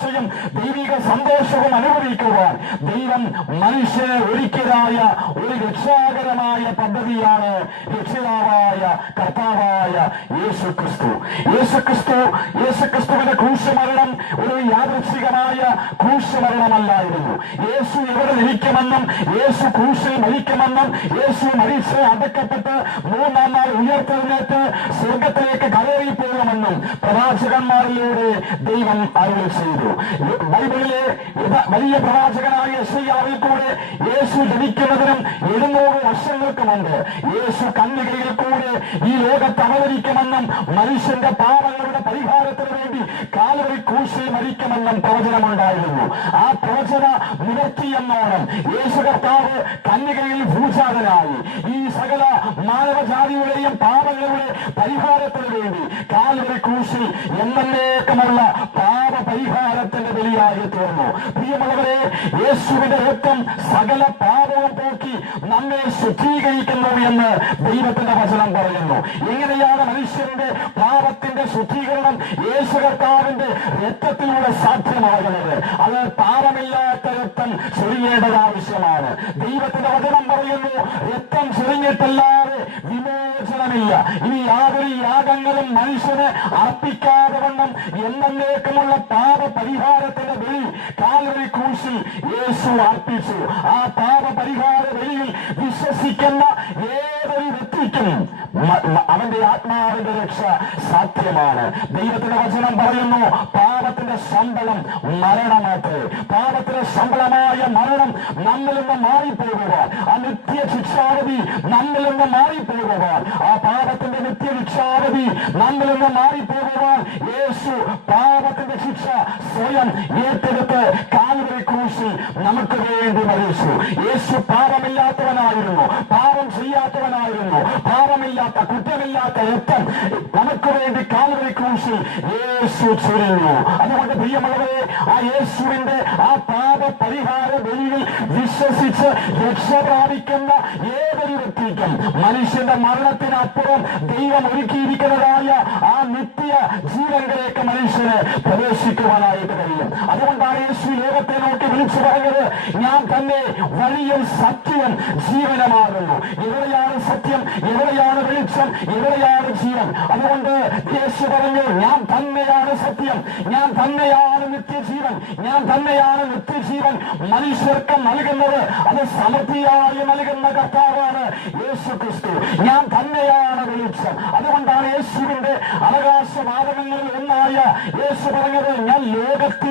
ദൈവിക സന്തോഷവും അനുഭവിക്കുവാൻ ദൈവം മനുഷ്യനെ ഒരുക്കിയതായ ഒരു രക്ഷാകരമായ പദ്ധതിയാണ് രക്ഷിതാവായ കർത്താവായ യേശുക്രിസ്തു. യേശുക്രിസ്തുവിന്റെ ക്രൂശുമരണം ഒരു യാദൃച്ഛികമായ ക്രൂശുമരണമല്ലായിരുന്നു. യേശു എവിടെ മരിക്കുമെന്നും യേശു ക്രൂശിൽ മരിക്കുമെന്നും യേശു മരിച്ച് അടക്കപ്പെട്ട് മൂന്നാം നാൾ ഉയർത്തെഴുന്നേറ്റ് സ്വർഗത്തിലേക്ക് കയറി പോകുമെന്നും പ്രവാചകന്മാരിലൂടെ ദൈവം അരുളി ചെയ്തു. ബൈബിളിലെ വലിയ പ്രവാചകനായ യെശയ്യാവിൽ കൂടെ യേശു ജനിക്കുന്നതിനും 700 വർഷങ്ങൾക്ക് മുമ്പ് യേശു കന്യകയിൽ കൂടെ ഈ ലോകത്ത് അവതരിക്കുമെന്നും മനുഷ്യന്റെ പാപങ്ങളുടെ പരിഹാരത്തിന് വേണ്ടി കാൽവരി ക്രൂശിൽ മരിക്കുമെന്നും പ്രവചനമുണ്ടായിരുന്നു. ആ പ്രവചന നിവർത്തിയെന്നോണം യേശു കർത്താവ് കന്യകയിൽ ഭൂജാതനായി ഈ സകല മാനവജാതിയുടെയും പാപങ്ങളുടെ പരിഹാരത്തിന് വേണ്ടി കാൽവരി ക്രൂശിൽ എന്നേക്കുമുള്ള പാപ പരിഹാരത്തിന്റെ ബലിയായി തീർന്നു. പ്രിയമുള്ളവരെ, യേശുവിന്റെ രക്തം സകല പാപവും പോക്കി നമ്മെ ശുദ്ധീകരിക്കുന്നു എന്ന് ദൈവത്തിന്റെ വചനം പറയുന്നു. എങ്ങനെയാണ് മനുഷ്യന്റെ പാപത്തിന്റെ ശുദ്ധീകരണം യേശു കർത്താവിന്റെ രക്തത്തിലൂടെ സാധ്യമാകുന്നത്? അത് പാപമില്ലാത്ത രക്തം ചൊരിയേണ്ടത് ആവശ്യമാണ്. ദൈവത്തിന്റെ വചനം പറയുന്നു, രക്തം ചൊരിഞ്ഞിട്ടല്ലാതെ വിമോചനമില്ല. ഇനി യാതൊരു യാഗങ്ങളും മനുഷ്യന് അർപ്പിക്കാതെ വണ്ണം എന്നേക്കുമുള്ള പാപ പരിഹാരത്തിന്റെ ബലി കാൽവരി ക്രൂശിൽ യേശു അർപ്പിച്ചു. ആ പാപ പരിഹാര ബലിയിൽ വിശ്വസിക്കുന്ന ഏതൊരു വ്യക്തിക്കും അവന്റെ ആത്മാവിന്റെ രക്ഷ സാധ്യമാണ്. ദൈവത്തിന്റെ വചനം പറയുന്നു, പാപത്തിന്റെ ശമ്പളം മരണമാത്രേ. പാപത്തിന്റെ ശമ്പളമായ മരണം നമ്മിൽ നിന്ന് മാറിപ്പോകുവാൻ, ആ നിത്യ ശിക്ഷാവധി നമ്മിൽ നിന്ന് മാറിപ്പോകുവാൻ, ആ പാപത്തിന്റെ നിത്യ ശിക്ഷാവധി നമ്മിൽ നിന്ന് മാറിപ്പോകുവാൻ യേശു പാപത്തിന്റെ ശിക്ഷ സ്വയം ഏറ്റെടുത്ത് കാൽവരി ക്രൂശിൽ നമുക്ക് വേണ്ടി മരിച്ചു. യേശു പാപമില്ലാത്തവനായിരുന്നു, പാപം ചെയ്യാത്തവനായിരുന്നു. പാപമില്ലാത്ത കുറ്റമില്ലാത്ത രക്തം നമുക്ക് വേണ്ടി കാൽവരി ക്രൂശിൽ യേശു ചൊരിഞ്ഞു. അതുകൊണ്ട് പ്രിയമുള്ളവരെ, ആ യേശുവിന്റെ ആ പാപ പരിഹാര ബലിയിൽ വിശ്വസിച്ച് രക്ഷ പ്രാപിക്കുന്ന ഏതൊരു വ്യക്തിക്കും മനുഷ്യന്റെ മരണത്തിനപ്പുറം ദൈവം ഒരുക്കിയിരിക്കുന്നതായ ആ നിത്യ ജീവനിലേക്ക് മനുഷ്യന് പ്രവേശിക്കുവാനായിട്ട് കഴിയും. അതുകൊണ്ടാണ് യേശു ലോകത്തെ നോക്കി വിളിച്ചു പറഞ്ഞത്, ഞാൻ തന്നെ വഴിയും സത്യം ജീവനമാകുന്നു. എവിടെയാണ് സത്യം, എവിടെയാണ് വെളിച്ചം, എവിടെയാണ് ജീവൻ? അതുകൊണ്ട് യേശു പറഞ്ഞു, ഞാൻ തന്നെയാണ് സത്യം, ഞാൻ തന്നെയാണ് നിത്യജീവൻ, ഞാൻ തന്നെയാണ് നിത്യജീവൻ മനുഷ്യർക്ക് നൽകുന്നത്. അത് സമൃദ്ധിയായി നൽകുന്ന കർത്താവാണ് യേശുക്രിസ്തു. ഞാൻ തന്നെയാണ് വെളിച്ചം. അതുകൊണ്ടാണ് യേശുവിന്റെ അവകാശവാദങ്ങളിൽ ഒന്നായ യേശു പറഞ്ഞത്, ഞാൻ ലോകത്തിന്റെ